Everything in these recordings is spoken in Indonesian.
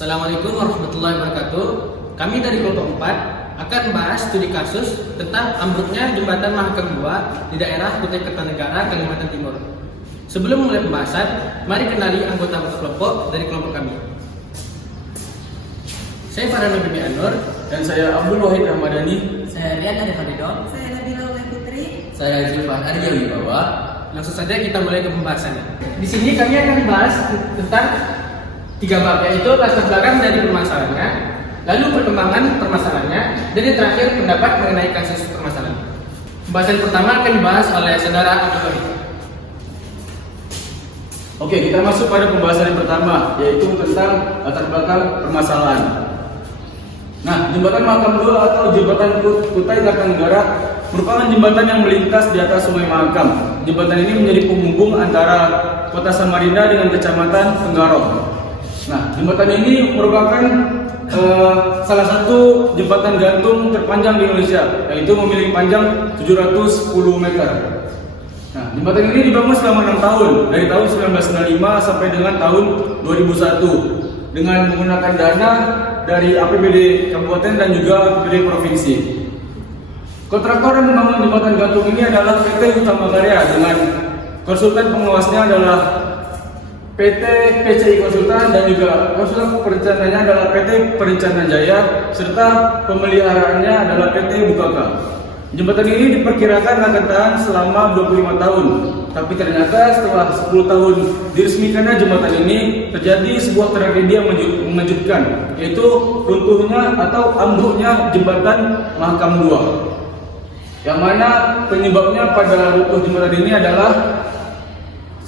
Assalamualaikum warahmatullahi wabarakatuh. Kami dari kelompok 4 akan membahas studi kasus tentang ambruknya jembatan Mahakam 2 di daerah Kutai Kartanegara, Kalimantan Timur. Sebelum mulai pembahasan, mari kenali anggota kelompok dari kelompok kami. Saya Farhan Bibi Anur. Dan saya Abdul Wahid Ramadhani. Saya Rian dari Fadidon. Saya Nabila Ulay Putri. Saya Zulfan Arya Wibawa. Langsung saja kita mulai ke pembahasannya. Di sini kami akan membahas tentang 3 bab, yaitu latar belakang dari permasalahannya, lalu perkembangan permasalahannya, dan yang terakhir pendapat mengenai kasus permasalahan. Pembahasan pertama akan dibahas oleh saudara Abdul Wahid. Oke, kita masuk pada pembahasan yang pertama, yaitu tentang latar belakang permasalahan. Nah, jembatan Mahakam 2 atau jembatan Kutai Kartanegara merupakan jembatan yang melintas di atas Sungai Mahakam. Jembatan ini menjadi penghubung antara Kota Samarinda dengan Kecamatan Tenggarong. Nah, jembatan ini merupakan salah satu jembatan gantung terpanjang di Indonesia, yaitu memiliki panjang 710 meter. Nah, jembatan ini dibangun selama 6 tahun, dari tahun 1995 sampai dengan tahun 2001, dengan menggunakan dana dari APBD Kabupaten dan juga APBD Provinsi. Kontraktor yang membangun jembatan gantung ini adalah PT Utama Karya, dengan konsultan pengawasnya adalah PT PCI Konsultan, dan juga konsultan perencanaannya adalah PT Perencanaan Jaya, serta pemeliharaannya adalah PT Bukaka. Jembatan ini diperkirakan akan tahan selama 25 tahun. Tapi ternyata setelah 10 tahun diresmikannya jembatan ini, terjadi sebuah tragedi yang mengejutkan, yaitu runtuhnya atau ambruknya jembatan Mahakam 2. Yang mana penyebabnya pada runtuh jembatan ini adalah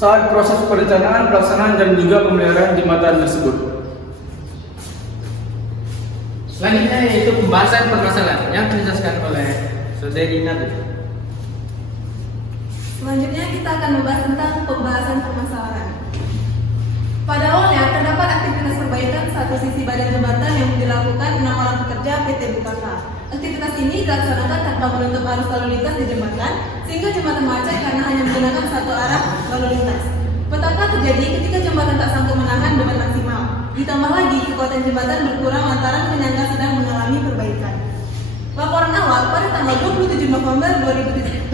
saat proses perencanaan, pelaksanaan, dan juga pemeliharaan jembatan tersebut. Selanjutnya yaitu pembahasan permasalahan yang dijelaskan oleh Saudari Nabi. Selanjutnya kita akan membahas tentang pembahasan permasalahan. Pada awalnya terdapat aktivitas perbaikan satu sisi badan jembatan yang dilakukan 6 orang pekerja PT Bukaka. Aktivitas ini dilaksanakan tanpa menutup arus lalu lintas di jembatan, sehingga jembatan macet karena hanya menggunakan satu arah lalu lintas. Petaka terjadi ketika jembatan tak sanggup menahan beban maksimal. Ditambah lagi kekuatan jembatan berkurang lantaran penyangga sedang mengalami perbaikan. Laporan awal pada tanggal 27 November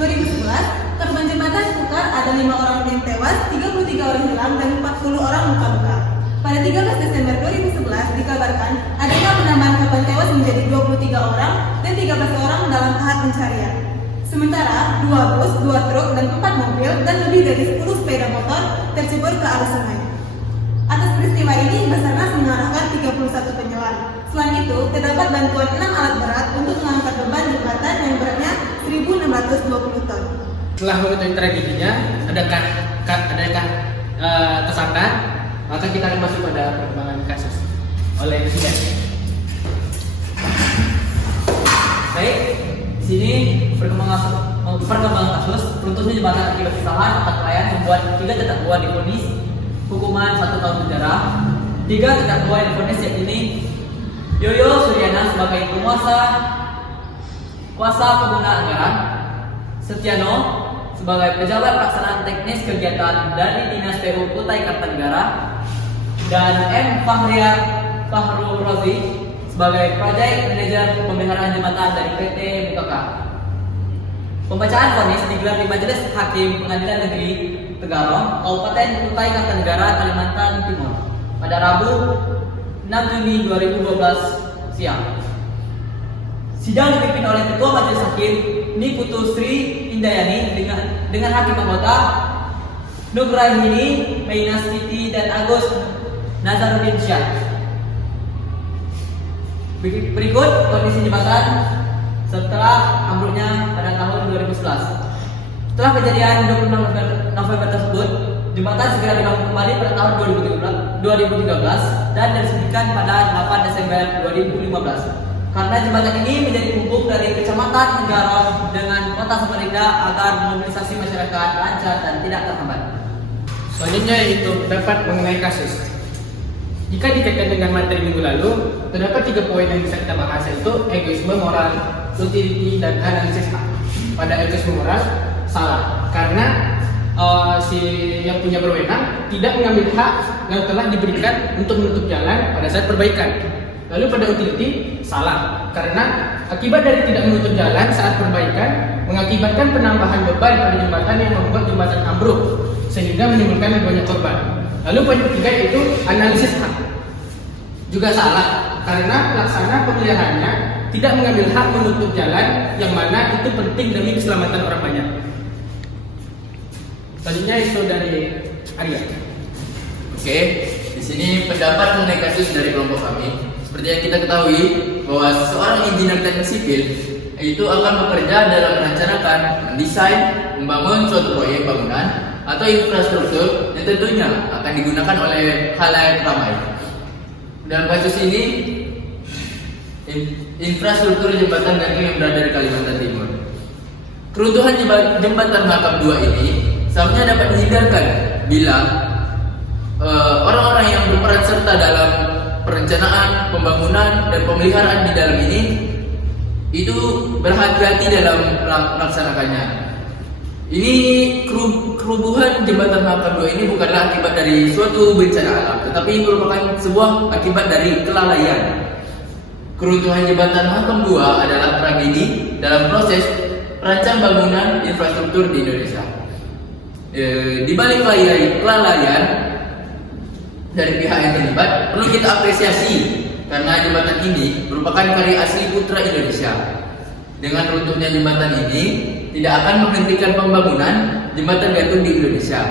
2011, korban jembatan Kukar ada 5 orang yang tewas, 33 orang hilang, dan 40 orang luka-luka. Pada 13 Desember 2011 dikabarkan adanya penambahan korban tewas menjadi 23 orang dan 13 orang dalam tahap pencarian. Sementara 2 bus, 2 truk, dan 4 mobil dan lebih dari 10 sepeda motor tercebur ke arus sungai. Atas peristiwa ini, Basarnas mengarahkan 31 penyelam. Selain itu, terdapat bantuan 6 alat berat untuk mengangkat beban jembatan yang beratnya 1.620 ton. Setelah mengetahui tragedinya, adakah tersangka? Maka kita akan masuk pada perkembangan kasus oleh Presiden. Baik, di sini perkembangan kasus runtuhnya jembatan akibat kesalahan empat nelayan membuat 3 terdakwa divonis hukuman 1 tahun penjara. 3 terdakwa yang divonis yakni Yoyo Suryana sebagai kuasa pengguna anggaran, Setiano sebagai pejabat pelaksanaan teknis kegiatan dari Dinas PU Kutai Kartanegara, dan M. Fahrul Rozi sebagai project manager pemeliharaan jembatan dari PT Bukaka. Pembacaan vonis digelar di Majelis Hakim Pengadilan Negeri Tenggarong, Kabupaten Kutai Kartanegara, Kalimantan Timur pada Rabu 6 Juni 2012 siang. Sidang dipimpin oleh Ketua Majelis Hakim Niputu Sri Indayani dengan hakim anggota Nugraini, Mainas Titi, dan Agus Nazaruddin Syah. Berikut kondisi jembatan setelah ambruknya pada tahun 2011. Setelah kejadian 26 November tersebut, jembatan segera dibangun kembali pada tahun 2013 dan diresmikan pada 8 Desember 2015. Karena jembatan ini menjadi penghubung dari Kecamatan Tenggarong dengan Kota Samarinda agar mobilisasi masyarakat lancar dan tidak terhambat. Selanjutnya yaitu pendapat mengenai kasus. Jika dikaitkan dengan materi minggu lalu, terdapat 3 poin yang bisa kita bahas, yaitu egoisme moral, utility, dan analisis hak. Pada egoisme moral, salah, karena si yang punya berwenang tidak mengambil hak yang telah diberikan untuk menutup jalan pada saat perbaikan. Lalu pada utility salah, karena akibat dari tidak menutup jalan saat perbaikan mengakibatkan penambahan beban pada jembatan yang membuat jembatan ambruk sehingga menimbulkan banyak korban. Lalu poin ketiga yaitu analisis hak juga salah, karena pelaksana pemeliharannya tidak mengambil hak menutup jalan yang mana itu penting demi keselamatan orang banyak. Selanjutnya itu dari Arya. Oke, di sini pendapat mengenai kasus dari kelompok kami. Seperti yang kita ketahui bahwa seorang engineer teknik sipil itu akan bekerja dalam merencanakan, mendesain, membangun suatu proyek bangunan atau infrastruktur yang tentunya akan digunakan oleh khalayak ramai. Dalam kasus ini, infrastruktur jembatan gantung yang berada di Kalimantan Timur. Keruntuhan jembatan Mahakam 2 ini seharusnya dapat dihindarkan bila orang-orang yang berperan serta dalam perencanaan, pembangunan, dan pemeliharaan di dalam ini itu berhati-hati dalam melaksanakannya. Ini kerubuhan jembatan Mahakam 2 ini bukanlah akibat dari suatu bencana alam, tetapi merupakan sebuah akibat dari kelalaian. Keruntuhan jembatan Mahakam 2 adalah tragedi dalam proses perancang bangunan infrastruktur di Indonesia. Di balik kelalaian dari pihak yang terlibat, perlu kita apresiasi karena jembatan ini merupakan karya asli putra Indonesia. Dengan runtuhnya jembatan ini tidak akan menghentikan pembangunan jembatan gantung di Indonesia.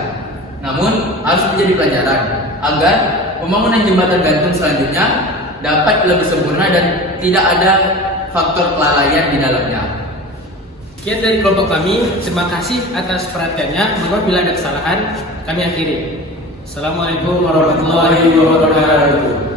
Namun harus menjadi pelajaran agar pembangunan jembatan gantung selanjutnya dapat lebih sempurna dan tidak ada faktor kelalaian di dalamnya. Sekian dari kelompok kami. Terima kasih atas perhatiannya. Mohon bila ada kesalahan kami akhiri. Assalamualaikum warahmatullahi wabarakatuh.